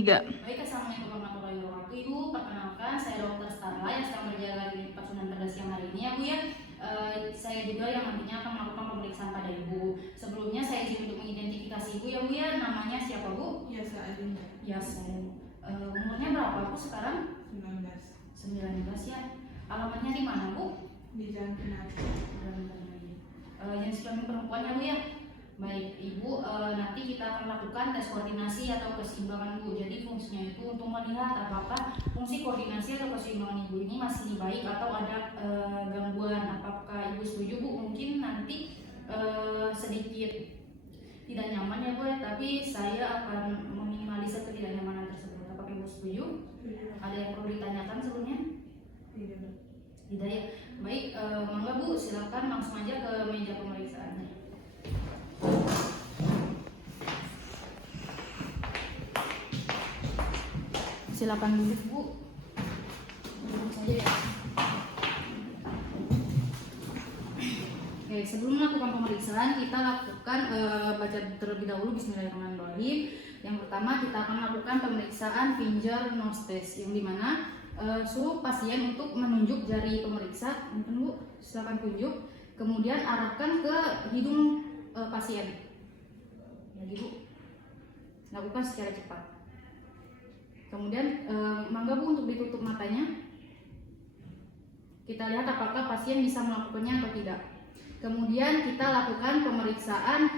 Tiga. Baik, assalamualaikum warahmatullahi wabarakatuh. Ibu, perkenalkan saya Dr. Starla yang sedang berjaga di Pacunan pada siang hari ini ya Bu ya. Saya juga yang nantinya akan melakukan pemeriksaan pada Ibu. Sebelumnya saya izin untuk mengidentifikasi Ibu ya Bu ya. Namanya siapa Bu? Yasa Adinda. Yasa. Umurnya berapa Bu sekarang? 19. 19 ya. Alamatnya di mana Bu? Di Jalan Kenari. Jenis kelamin perempuan ya Bu ya. Baik Ibu, nanti kita akan lakukan tes koordinasi atau keseimbangan Bu. Jadi fungsinya itu untuk melihat apakah fungsi koordinasi atau keseimbangan Ibu ini masih baik atau ada gangguan. Apakah Ibu setuju Bu? Mungkin nanti sedikit tidak nyaman ya Bu ya, tapi saya akan meminimalisir ketidaknyamanan tersebut. Apakah Ibu setuju? Ada yang perlu ditanyakan sebelumnya? Tidak ya. Baik, mangga Bu, silakan langsung aja ke meja pemeriksaannya. Silakan duduk Bu. Duduk saja ya. Oke, sebelum melakukan pemeriksaan kita lakukan baca terlebih dahulu Bismillahirrahmanirrahim. Yang pertama kita akan melakukan pemeriksaan finger nose test, yang dimana suruh pasien untuk menunjuk jari pemeriksa. Mungkin Bu, silakan tunjuk. Kemudian arahkan ke hidung pasien. Lagi Bu, lakukan secara cepat. Kemudian mangga Bu untuk ditutup matanya. Kita lihat apakah pasien bisa melakukannya atau tidak. Kemudian kita lakukan pemeriksaan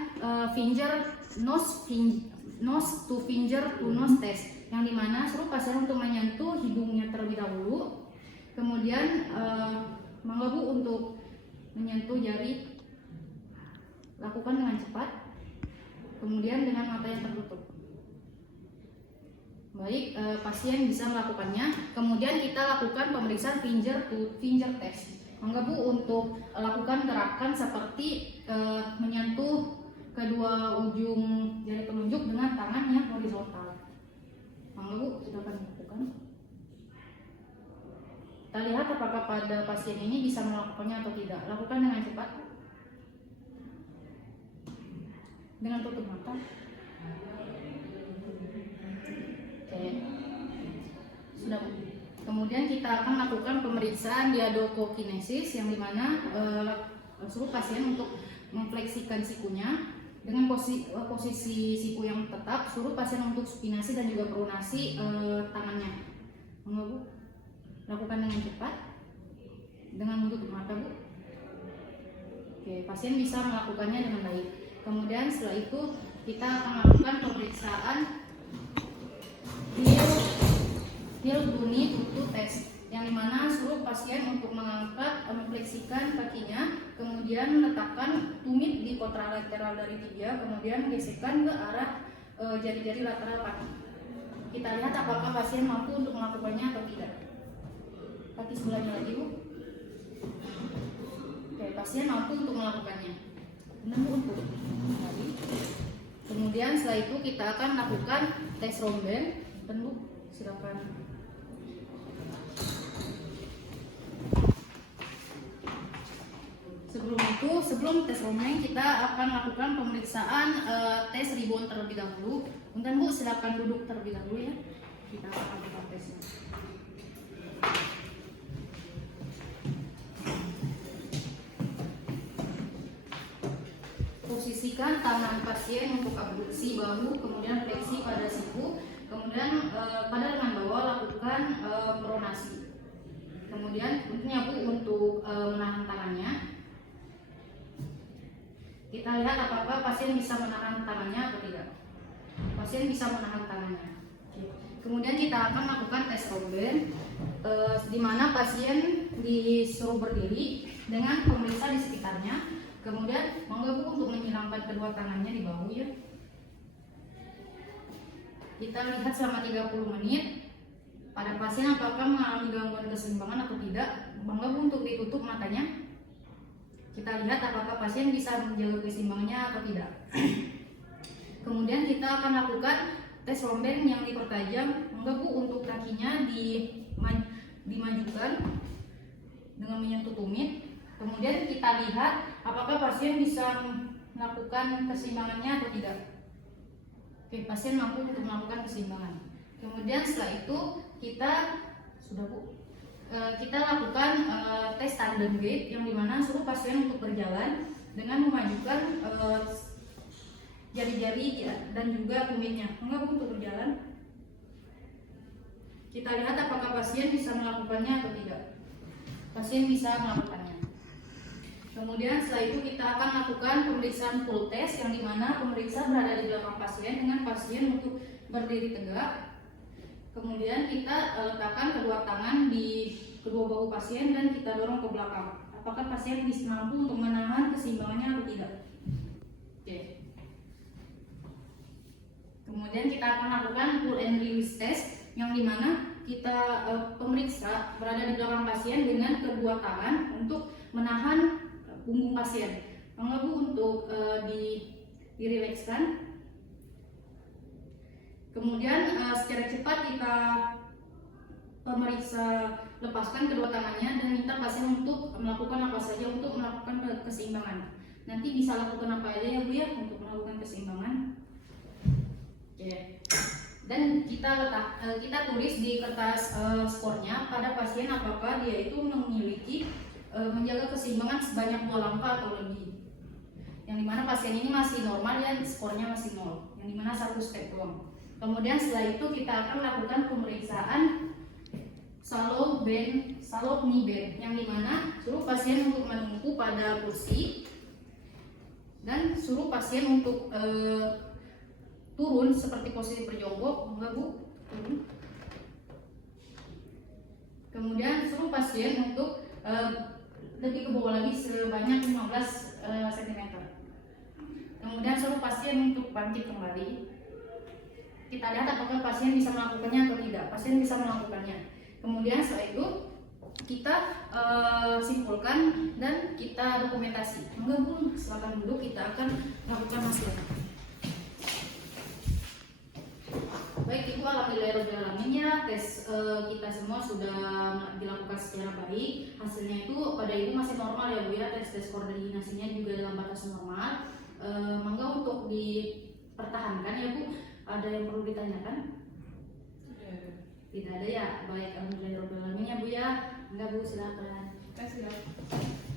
nose to finger to nose test, yang dimana suruh pasien untuk menyentuh hidungnya terlebih dahulu. Kemudian mangga Bu untuk menyentuh jari, lakukan dengan cepat. Kemudian dengan mata yang tertutup. Baik, pasien bisa melakukannya. Kemudian kita lakukan pemeriksaan finger to finger test. Mangga Bu untuk lakukan gerakan seperti menyentuh kedua ujung jari telunjuk dengan tangan yang horizontal. Mangga Bu, silakan lakukan. Kita lihat apakah pada pasien ini bisa melakukannya atau tidak. Lakukan dengan cepat. Dengan tutup mata. Oke. Sudah. Kemudian kita akan lakukan pemeriksaan diadokokinesis, yang dimana suruh pasien untuk memfleksikan sikunya dengan posisi siku yang tetap. Suruh pasien untuk supinasi dan juga pronasi tangannya. Monggo Bu, lakukan dengan cepat dengan menutup mata Bu. Oke, pasien bisa melakukannya dengan baik. Kemudian setelah itu kita akan melakukan pemeriksaan heel bunyi tutu test, yang dimana suruh pasien untuk mengangkat, memfleksikan kakinya, kemudian letakkan tumit di kontralateral dari tibia, kemudian gesekkan ke arah jari-jari lateral kaki. Kita lihat apakah pasien mampu untuk melakukannya atau tidak. Kaki sebelahnya lagi Bu. Oke, pasien mampu untuk melakukannya. Benar Bu, untuk tadi. Kemudian setelah itu kita akan lakukan tes romben. Bu, silakan. Sebelum tes romben kita akan lakukan pemeriksaan tes rebound terlebih dahulu. Bentar Bu, silakan duduk terlebih dahulu ya. Kita akan lakukan tesnya. Posisikan tangan pasien untuk abduksi bahu, kemudian fleksi pada siku, kemudian pada lengan bawah lakukan pronasi. Kemudian pentingnya Bu untuk menahan tangannya. Kita lihat apakah pasien bisa menahan tangannya atau tidak. Pasien bisa menahan tangannya. Kemudian kita akan lakukan tes romben, di mana pasien disuruh berdiri dengan pemeriksa di sekitarnya. Kemudian monggo Bu untuk menyilangkan kedua tangannya di bahu ya. Kita lihat selama 30 menit pada pasien apakah mengalami gangguan keseimbangan atau tidak. Monggo Bu untuk ditutup matanya. Kita lihat apakah pasien bisa menjaga keseimbangannya atau tidak. Kemudian kita akan lakukan tes romben yang dipertajam. Monggo Bu untuk kakinya dimajukan dengan menyentuh tumit. Kemudian kita lihat apakah pasien bisa melakukan keseimbangannya atau tidak. Oke, pasien mampu untuk melakukan keseimbangan. Kemudian setelah itu kita sudah Bu, kita lakukan tes tandem gait yang dimana suruh pasien untuk berjalan dengan memajukan jari-jari dan juga tumitnya. Enggak Bu, untuk berjalan. Kita lihat apakah pasien bisa melakukannya atau tidak. Pasien bisa melakukannya. Kemudian setelah itu kita akan lakukan pemeriksaan full test yang dimana pemeriksa berada di belakang pasien dengan pasien untuk berdiri tegak. Kemudian kita letakkan kedua tangan di kedua bahu pasien dan kita dorong ke belakang. Apakah pasien bisa mampu untuk menahan keseimbangannya atau tidak? Oke. Kemudian kita akan lakukan pull and release test yang dimana kita pemeriksa berada di belakang pasien dengan kedua tangan untuk menahan punggung pasien. Enggak Bu, untuk dirilekskan. Kemudian secara cepat kita pemeriksa lepaskan kedua tangannya dan minta pasien untuk melakukan apa saja untuk melakukan keseimbangan. Nanti bisa lakukan apa aja ya Bu ya untuk melakukan keseimbangan. Oke. Dan kita tulis di kertas skornya pada pasien apakah dia itu memiliki menjaga keseimbangan sebanyak 2 langkah atau lebih. Yang dimana pasien ini masih normal ya, skornya masih 0. Yang dimana 1 step doang. Kemudian setelah itu kita akan lakukan pemeriksaan shallow knee bend yang dimana suruh pasien untuk menunggu pada kursi dan suruh pasien untuk turun seperti posisi berjongkok. Enggak Bu, turun. Kemudian suruh pasien untuk lebih ke bawah lagi sebanyak 15 cm. Kemudian suruh pasien untuk bangkit kembali. Kita lihat apakah pasien bisa melakukannya atau tidak. Pasien bisa melakukannya. Kemudian setelah itu kita simpulkan dan kita dokumentasi. Enggak Bu, silakan duduk, kita akan lakukan hasilnya. Baik Ibu, alhamdulillahirobbilalamin ya, tes kita semua sudah dilakukan secara baik. Hasilnya itu pada Ibu masih normal ya Bu ya, tes koordinasinya juga dalam batas normal. Mangga untuk dipertahankan ya Bu. Ada yang perlu ditanyakan? Tidak ada ya. Baik, alhamdulillahirobbilalamin ya Bu ya. Enggak Bu, silakan. Terima kasih.